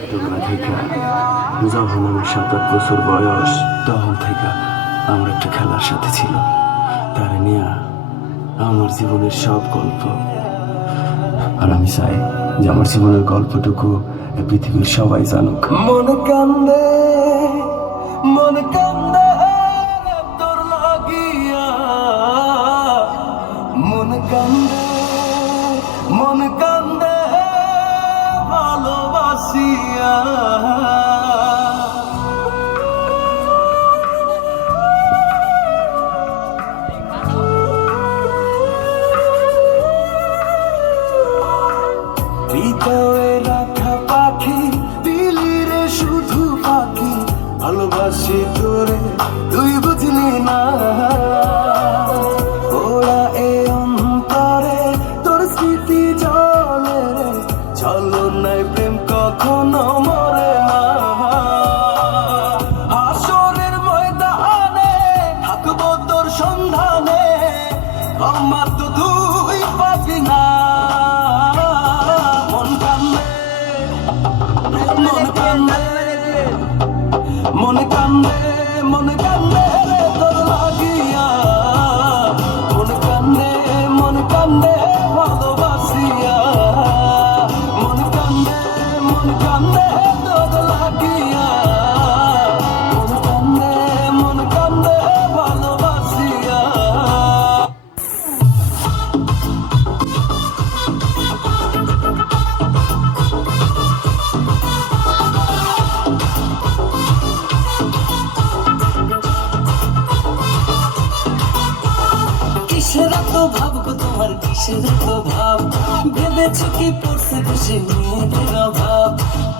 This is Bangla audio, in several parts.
ছোটবেলা থেকে যখন আমার 7-8 বছর বয়স তখন থেকে আমার একটা খেলার সাথে ছিল, তার নিয়ে আমার জীবনের সব গল্প। আর আমি চাই যে আমার জীবনের গল্পটুকু পৃথিবীর সবাই জানুক। মন কান্দে মন কান্দে তোর লাগিয়া, মন কান্দে মন কান্দে ভালোবাসিয়া। হৃদয়ে রাখা পাখি দিলি রে শুধু পাখি, ভালোবাসি তোরে তুই বুঝলি না। ওরা এ অন্তরে তোর স্মৃতি জলে রে, চলো নাই প্রেম কখনো মরে না। হাসরের ময়দানে থাকবো তোর সন্ধানে, আমার তো তুই পাবি না। মনে কান্দে মনে কান্দে তোর লাগিয়া, মনে কান্দে ভালোবাসিয়া। মনে কান্দে তোর লাগিয়া, মনে কান্দে ভালোবাসিয়া। কিসের এত ভাব গো তোমার, কিসের এত ভাব? ভেবেছো কি পড়ছে দেশে মেয়েদের অভাব?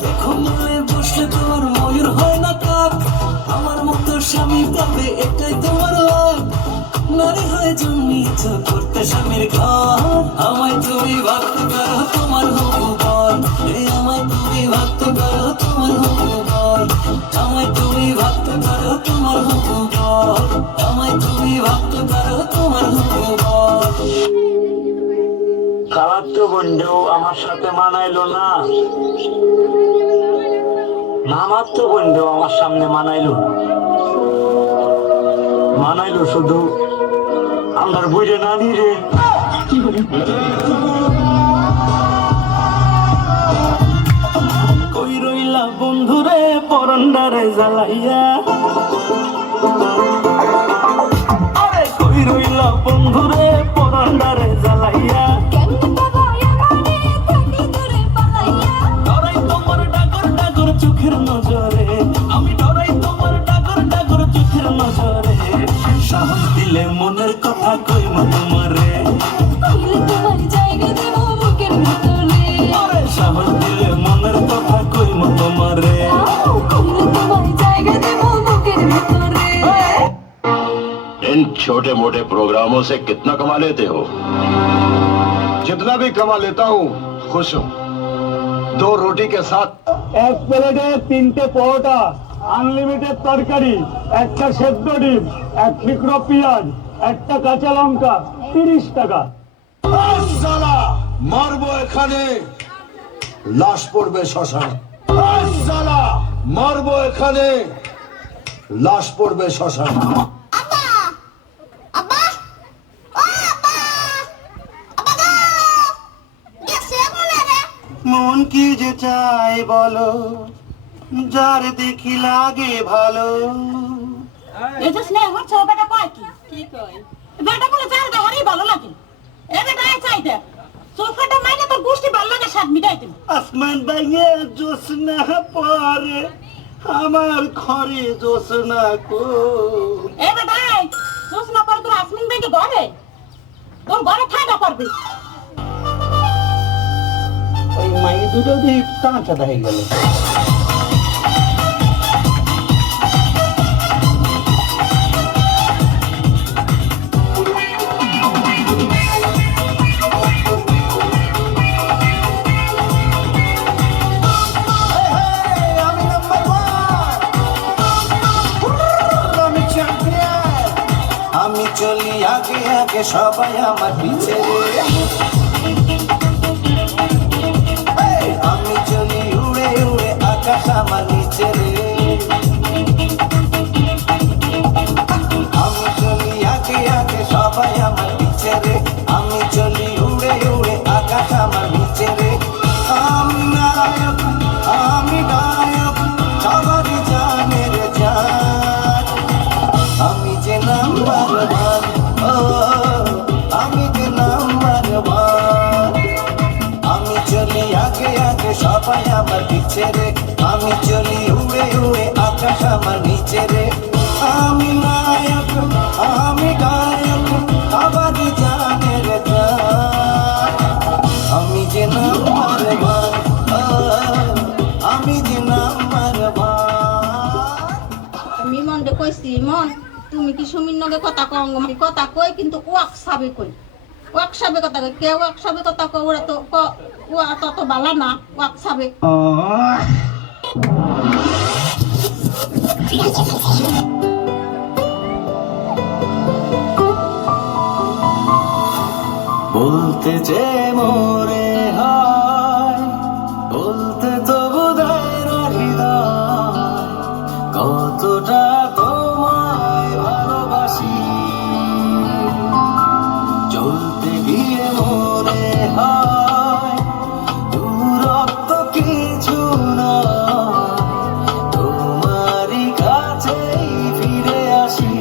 দেখো মনে বসলে তোমার ময়ূর হয় না কাক, আমার মতো স্বামী পাবে এটাই তোমার লাভ। নারী হয়ে জন্মিয়েছ করতে স্বামীর ঘর, আমায় তুমি ভাবতে পারো তোমার হবু বর। আমায় তুমি ভাবতে পারো তোমার হবু বর, আমায় তুমি ভাবতে পারো তোমার হবু বর, আমায় তুমি ভাবতে পারো তোমার হবু বর। খারাপ তো বন্ধু আমার সাথে মানাইলো না, আমার তো বন্ধু আমার সামনে মানাইলো না, মানাইলো শুধু আমার বুঝে নানি রে। কই রইলা বন্ধুরে পরন্ডারে জ্বালাইয়া, আরে কই রইলা বন্ধুরে পরন্ডারে জ্বালাইয়া। ডরাই তোমার ডাগর ডাগর চোখের নজরে, আমি ডরাই তোমার ডাগর ডাগর চোখের নজরে। সাহস দিলে মনের কথা কইমা তোমারে, আরে সাহস দিলে মনের কথা কইমা তোমারে। इन छोटे मोटे प्रोग्रामों से कितना कमा लेते हो? जितना भी कमा लेता हूँ खुश हूँ। 2 रोटी के साथ এক প্লেটে 3টে পরোটা, আনলিমিটেড তরকারি, একটা সেদ্ধ ডিম, 1 টুকরো পেঁয়াজ, একটা কাঁচা লঙ্কা, 30 টাকা। साला मारबो এখানে লাশ পড়বে শ্মশানে। साला मारबो এখানে লাশ পড়বে শ্মশানে। মন কি যে চাই বলো, যার দেখি লাগে ভালো। এই যে স্নেহ ছোটটা কয় কি কয় বেটা বলে যার দেওয়ারই ভালো লাগে। এ বেটা এই চাই দে চোখটা মাইনে তোর গোষ্ঠী ভালো লাগে স্বাদ মিটাই দিন। আসমান বাইয়ে জোসনা পরে আমার ঘরে জোসনা কো। এ বেটা এই জোসনা পরে তোর আসমান বাইকে ঘরে তোর ঘরে থাকা পারবি। ওই মাই দুটো দিয়ে কাঁচা হয়ে গেল। আমি চলি আগে আগে সবাই আমার পিছে রে। তুমি কি সুমির নগে কথা কও আমি কথা কই কিন্তু ওয়াকসাবে কই ওয়াকসাবে কথা কই কেউ ওয়াকসাবে কথা কও ওরা তো ওয়া তত বালা না ওয়াকসাবে বলতে যে মোরে হয় বলতে তো বোধহয় না হৃদয় কতটা তোমায় ভালোবাসি চলতে গিয়ে মনে হয় দূরত্ব কিছু না তোমারই কাছেই ফিরে আসি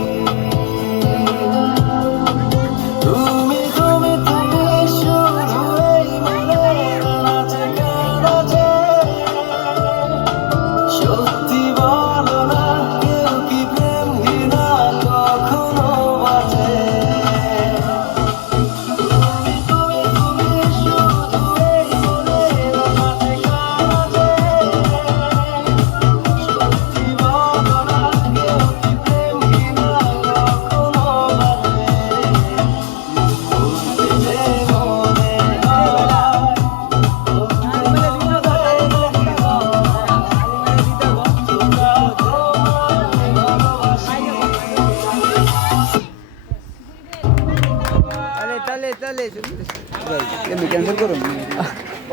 তুমি তুমি তুমি শুধু এই মনের নাচে কানাচে সত্যি বলো না কেউ কি প্রেমহীনা কখনো বাঁচে তুমি তুমি তুমি শুধু এই মনের নাচে কানাচে সত্যি বলো না কেউ কি প্রেমহীনা কখনো তাহলে তাহলে তাহলে ক্যান্সেল করুন